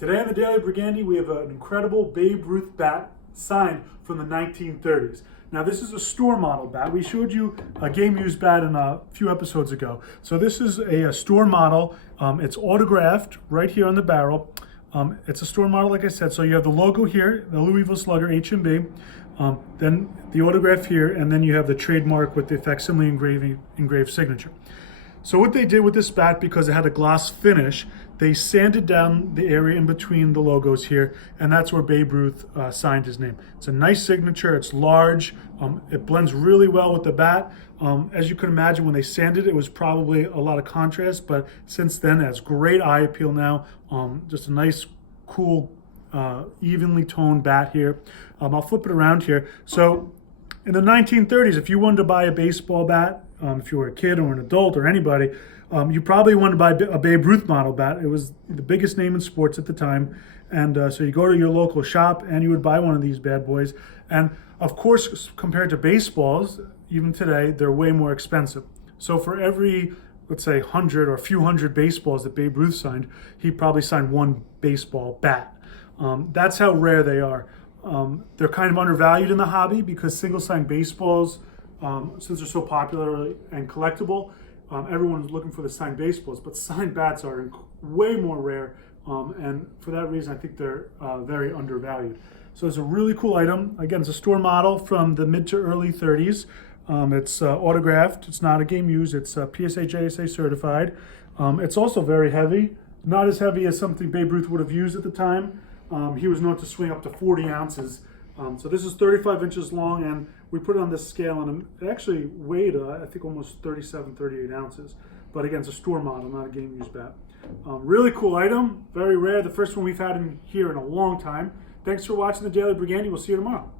Today on the Daily Brigandy, we have an incredible Babe Ruth bat signed from the 1930s. Now, this is a store model bat. We showed you a game used bat in a few episodes ago. So this is a store model. It's autographed right here on the barrel. It's a store model, like I said. So you have the logo here, the Louisville Slugger H&B, then the autograph here, and then you have the trademark with the facsimile engraved signature. So what they did with this bat, because it had a gloss finish, they sanded down the area in between the logos here, and that's where Babe Ruth signed his name. It's a nice signature, it's large, it blends really well with the bat. As you can imagine, when they sanded it, it was probably a lot of contrast, but since then it has great eye appeal now. Just a nice, cool, evenly toned bat here. I'll flip it around here. So in the 1930s, if you wanted to buy a baseball bat, if you were a kid or an adult or anybody, you probably wanted to buy a Babe Ruth model bat. It was the biggest name in sports at the time. And so you go to your local shop and you would buy one of these bad boys. And of course, compared to baseballs, even today, they're way more expensive. So for every, let's say, 100 or a few hundred baseballs that Babe Ruth signed, he probably signed one baseball bat. That's how rare they are. They're kind of undervalued in the hobby because single-sign baseballs, since they're so popular and collectible, everyone's looking for the signed baseballs, but signed bats are way more rare, and for that reason, I think they're very undervalued. So it's a really cool item. Again, it's a store model from the mid to early 30s. It's autographed. It's not a game used. It's PSA, JSA certified. It's also very heavy. Not as heavy as something Babe Ruth would have used at the time. He was known to swing up to 40 ounces. So this is 35 inches long, and we put it on this scale, and it actually weighed, I think, almost 37, 38 ounces. But again, it's a store model, not a game-used bat. Really cool item, very rare. The first one we've had in here in a long time. Thanks for watching the Daily Brigandy. We'll see you tomorrow.